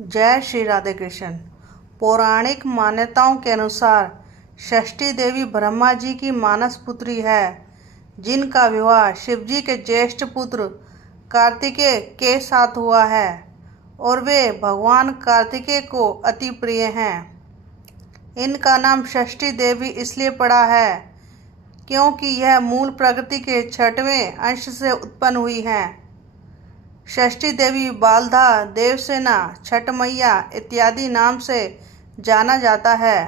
जय श्री राधे कृष्ण। पौराणिक मान्यताओं के अनुसार षष्ठी देवी ब्रह्मा जी की मानस पुत्री है, जिनका विवाह शिव जी के ज्येष्ठ पुत्र कार्तिकेय के साथ हुआ है और वे भगवान कार्तिकेय को अति प्रिय हैं। इनका नाम षष्ठी देवी इसलिए पड़ा है क्योंकि यह मूल प्रकृति के छठवें अंश से उत्पन्न हुई हैं। षष्ठी देवी बालधा, देवसेना, छठ मैया इत्यादि नाम से जाना जाता है।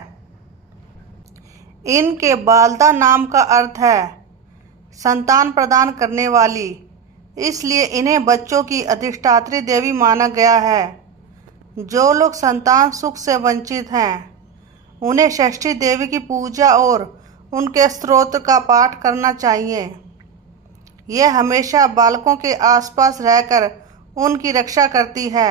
इनके बालदा नाम का अर्थ है संतान प्रदान करने वाली, इसलिए इन्हें बच्चों की अधिष्ठात्री देवी माना गया है। जो लोग संतान सुख से वंचित हैं, उन्हें षष्ठी देवी की पूजा और उनके स्तोत्र का पाठ करना चाहिए। यह हमेशा बालकों के आसपास रहकर उनकी रक्षा करती है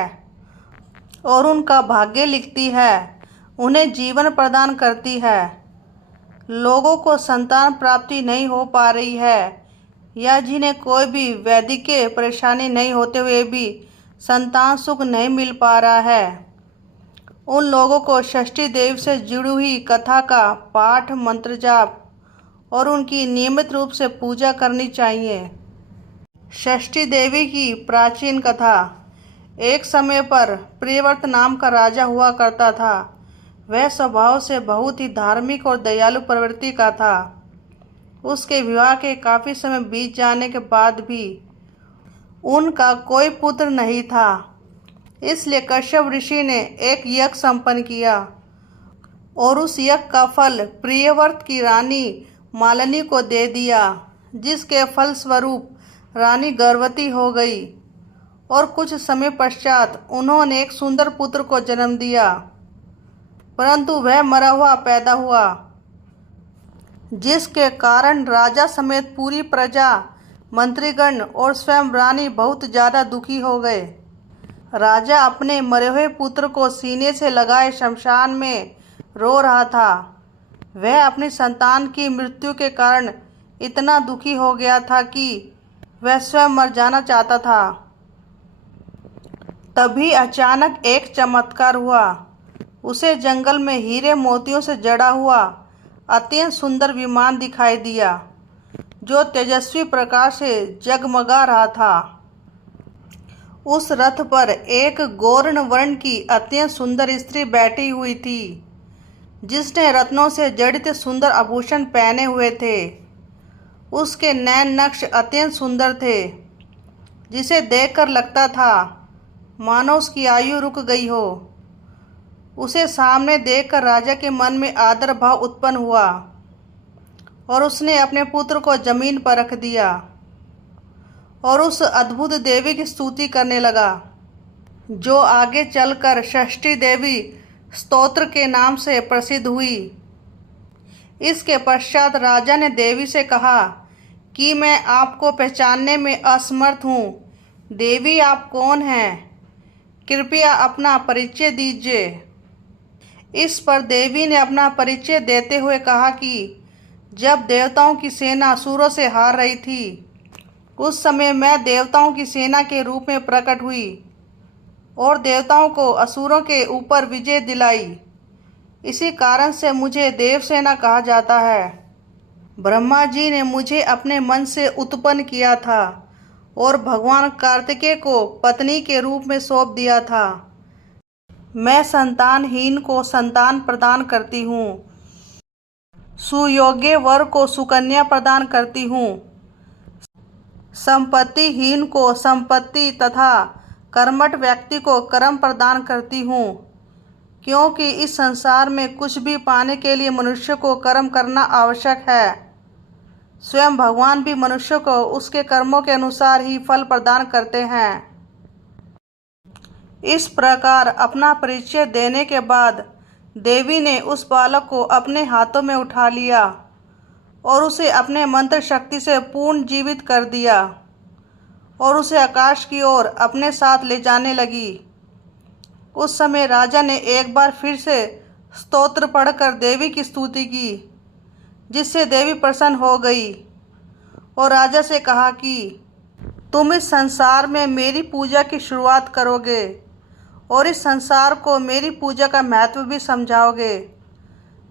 और उनका भाग्य लिखती है, उन्हें जीवन प्रदान करती है। लोगों को संतान प्राप्ति नहीं हो पा रही है या जिन्हें कोई भी वैदिक परेशानी नहीं होते हुए भी संतान सुख नहीं मिल पा रहा है, उन लोगों को षष्ठी देवी से जुड़ी हुई कथा का पाठ, मंत्र जाप और उनकी नियमित रूप से पूजा करनी चाहिए। षष्ठी देवी की प्राचीन कथा। एक समय पर प्रियव्रत नाम का राजा हुआ करता था। वह स्वभाव से बहुत ही धार्मिक और दयालु प्रवृत्ति का था। उसके विवाह के काफ़ी समय बीत जाने के बाद भी उनका कोई पुत्र नहीं था। इसलिए कश्यप ऋषि ने एक यज्ञ संपन्न किया और उस यज्ञ का फल प्रियव्रत की रानी मालिनी को दे दिया, जिसके फलस्वरूप रानी गर्भवती हो गई और कुछ समय पश्चात उन्होंने एक सुंदर पुत्र को जन्म दिया, परंतु वह मरा हुआ पैदा हुआ, जिसके कारण राजा समेत पूरी प्रजा, मंत्रीगण और स्वयं रानी बहुत ज़्यादा दुखी हो गए। राजा अपने मरे हुए पुत्र को सीने से लगाए शमशान में रो रहा था। वह अपनी संतान की मृत्यु के कारण इतना दुखी हो गया था कि वह स्वयं मर जाना चाहता था। तभी अचानक एक चमत्कार हुआ। उसे जंगल में हीरे मोतियों से जड़ा हुआ अत्यंत सुंदर विमान दिखाई दिया, जो तेजस्वी प्रकाश से जगमगा रहा था। उस रथ पर एक गौर्ण वर्ण की अत्यंत सुंदर स्त्री बैठी हुई थी, जिसने रत्नों से जड़ित सुंदर आभूषण पहने हुए थे। उसके नैन नक्श अत्यंत सुंदर थे, जिसे देखकर लगता था मानो उसकी आयु रुक गई हो। उसे सामने देखकर राजा के मन में आदर भाव उत्पन्न हुआ और उसने अपने पुत्र को जमीन पर रख दिया और उस अद्भुत देवी की स्तुति करने लगा, जो आगे चलकर षष्ठी देवी स्तोत्र के नाम से प्रसिद्ध हुई। इसके पश्चात राजा ने देवी से कहा कि मैं आपको पहचानने में असमर्थ हूँ। देवी, आप कौन हैं? कृपया अपना परिचय दीजिए। इस पर देवी ने अपना परिचय देते हुए कहा कि जब देवताओं की सेना असुरों से हार रही थी, उस समय मैं देवताओं की सेना के रूप में प्रकट हुई और देवताओं को असुरों के ऊपर विजय दिलाई। इसी कारण से मुझे देवसेना कहा जाता है। ब्रह्मा जी ने मुझे अपने मन से उत्पन्न किया था और भगवान कार्तिकेय को पत्नी के रूप में सौंप दिया था। मैं संतानहीन को संतान प्रदान करती हूँ, सुयोग्य वर को सुकन्या प्रदान करती हूँ, संपत्तिहीन को संपत्ति तथा कर्मठ व्यक्ति को कर्म प्रदान करती हूँ, क्योंकि इस संसार में कुछ भी पाने के लिए मनुष्य को कर्म करना आवश्यक है। स्वयं भगवान भी मनुष्य को उसके कर्मों के अनुसार ही फल प्रदान करते हैं। इस प्रकार अपना परिचय देने के बाद देवी ने उस बालक को अपने हाथों में उठा लिया और उसे अपने मंत्र शक्ति से पूर्ण जीवित कर दिया और उसे आकाश की ओर अपने साथ ले जाने लगी। उस समय राजा ने एक बार फिर से स्तोत्र पढ़कर देवी की स्तुति की, जिससे देवी प्रसन्न हो गई और राजा से कहा कि तुम इस संसार में मेरी पूजा की शुरुआत करोगे और इस संसार को मेरी पूजा का महत्व भी समझाओगे,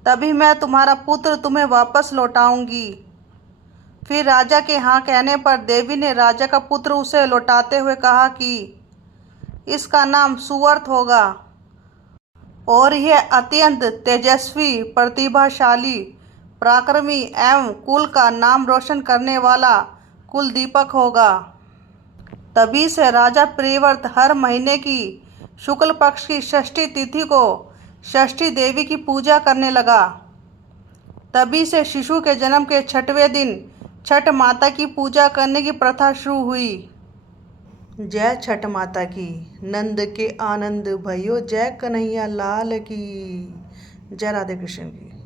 तभी मैं तुम्हारा पुत्र तुम्हें वापस लौटाऊंगी। फिर राजा के हाँ कहने पर देवी ने राजा का पुत्र उसे लौटाते हुए कहा कि इसका नाम सुवर्त होगा और यह अत्यंत तेजस्वी, प्रतिभाशाली, पराक्रमी एवं कुल का नाम रोशन करने वाला कुल दीपक होगा। तभी से राजा प्रियव्रत हर महीने की शुक्ल पक्ष की षष्ठी तिथि को षष्ठी देवी की पूजा करने लगा। तभी से शिशु के जन्म के 6वें दिन छठ माता की पूजा करने की प्रथा शुरू हुई। जय छठ माता की। नंद के आनंद भयो जय कन्हैया लाल की। जय राधे कृष्ण की।